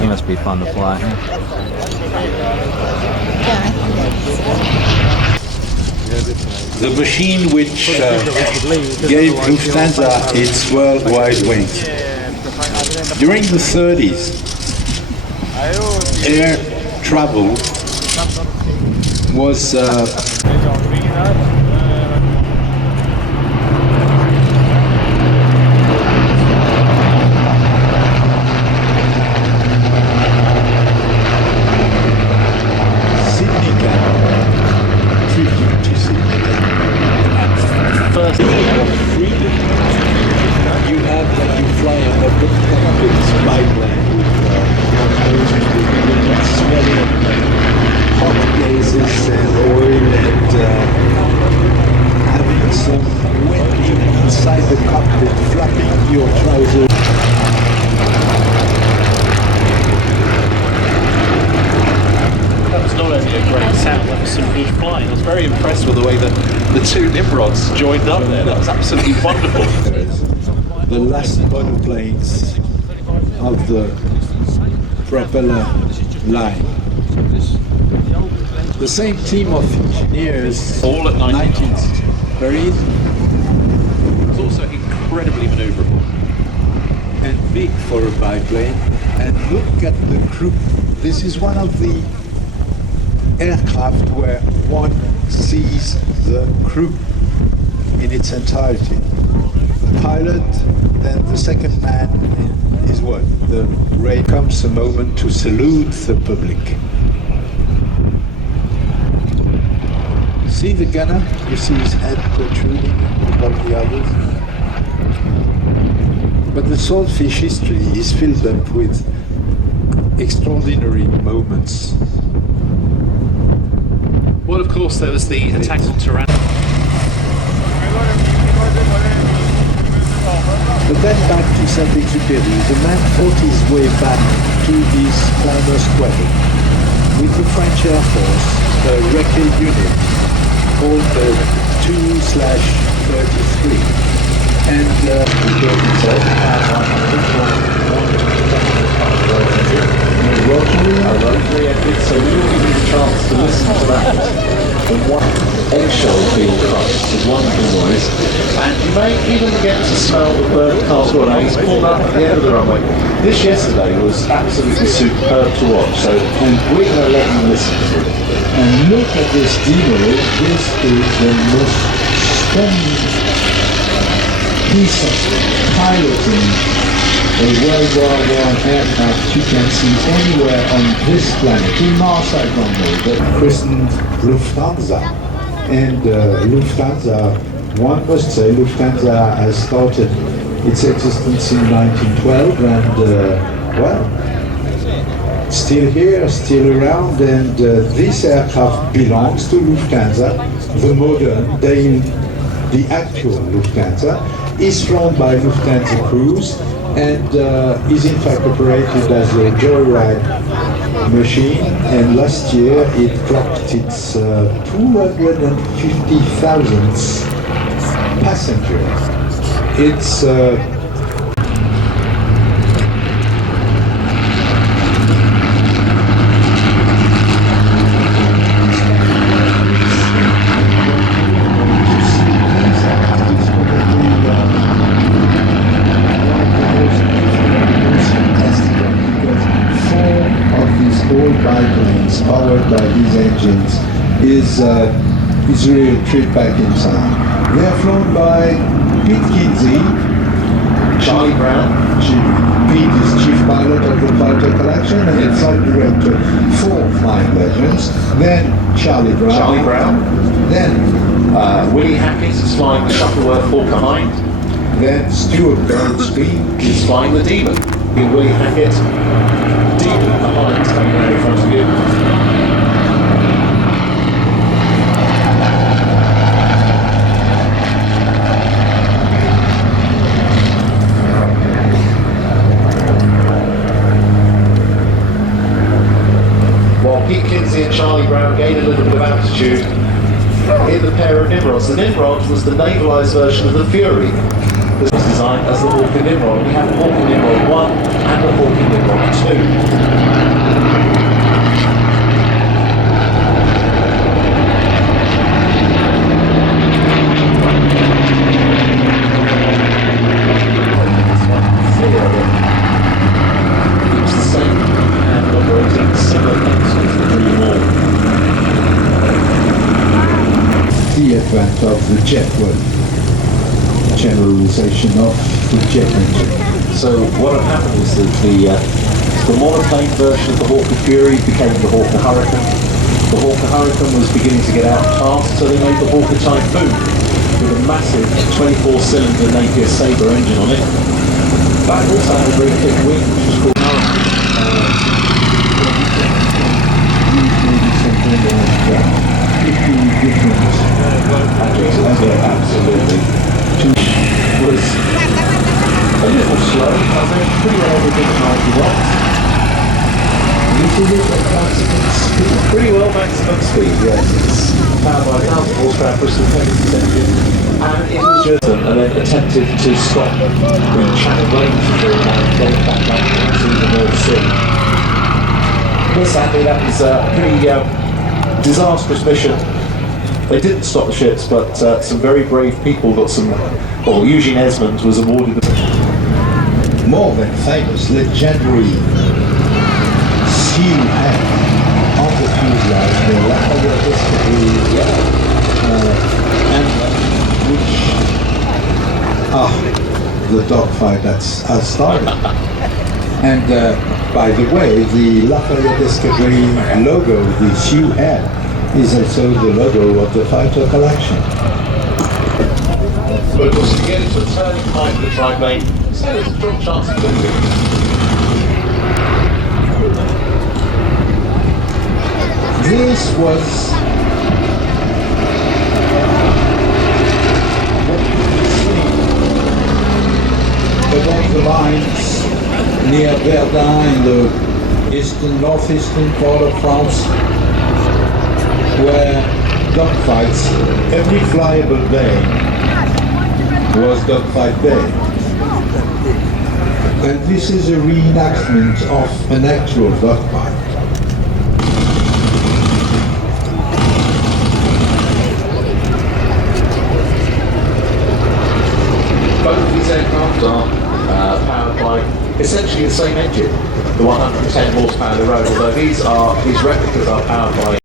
He must be fun to fly. The machine which gave Lufthansa its worldwide wings. During the 30s, air travel was I was very impressed with the way that the two Nimrods joined up there. That was absolutely wonderful. The last monoplanes of the propeller line. The same team of engineers, all at 19. Very easy. It was also incredibly manoeuvrable. And big for a biplane. And look at the crew. This is one of the aircraft where one sees the crew in its entirety. The pilot, then the second man is what? The raid comes a moment to salute the public. See the gunner? You see his head protruding above the others. But the Swordfish history is filled up with extraordinary moments. Well, of course, there was the attack on Tirana. But then back to Saint-Exupéry, the man fought his way back to his former squadron with the French Air Force, a recce unit called the 2/33. And so we will give you the chance to listen to that. The one eggshell being crushed is wonderful noise, and you may even get to smell the burnt castle and eggs pulled up at the end of the runway. This yesterday was absolutely superb to watch, so we're going to let you listen to it. And look at this deanery. This is the most stunning piece of piloting a World War I aircraft you can see anywhere on this planet, in Marseille runway, but christened Lufthansa. And Lufthansa, one must say, Lufthansa has started its existence in 1912 and, well, still here, still around, and this aircraft belongs to Lufthansa, the modern, the actual Lufthansa, is flown by Lufthansa crews, and is in fact operated as a joyride machine, and last year it clocked its 250,000th passenger. It's all biplanes powered by these engines is really a trip back in time. They are flown by Pete Kinsey, Charlie Brown. Pete is chief pilot of the fighter collection and flight director for Flying Legends. Then Charlie Brown. Then Willie Hackett is flying the Shuttleworth Fokker Hind. Then Stuart Bernstein He's flying the Demon. In Willie Hackett. Demon, the Hind coming there in front of you. Pete Kinsey and Charlie Brown gained a little bit of altitude in the pair of Nimrods. The Nimrod was the navalised version of the Fury. This was designed as the Hawker Nimrod. We have the Hawker Nimrod 1 and the Hawker Nimrod 2. The advent of the jet, generalization of the jet engine. So what had happened is that the monoplane version of the Hawker Fury became the Hawker Hurricane. The Hawker Hurricane was beginning to get outclassed, so they made the Hawker Typhoon with a massive 24-cylinder Napier Sabre engine on it. That also had a very thick wing, which was called absolutely. Was a little slow, I think, pretty well within 90 watts. Pretty well maximum speed, yes. It's powered by 1,000 horsepower Bristol Pegasus engine, and it was just and then attempted to stop the Channel Range and get it back up to the North Sea. But sadly, that was a pretty disastrous mission. They didn't stop the ships, but some very brave people got some. Well, Eugene Esmond was awarded the. More than famous, legendary seal head on the fuselage, the Lafayette Escadrille, and which the dogfight has started. And by the way, the Lafayette Escadrille logo, the Sioux head, is also the logo of the fighter collection. But of course, to get into a turning point for the triplane, still there's a strong chance of losing. This was along the lines near Verdun in the northeastern part of France, where dogfights, every flyable bay was Dogfight Bay. And this is a reenactment of an actual dogfight. Both of these aircraft are powered by essentially the same engine, the 110 horsepower of the road, although these replicas are powered by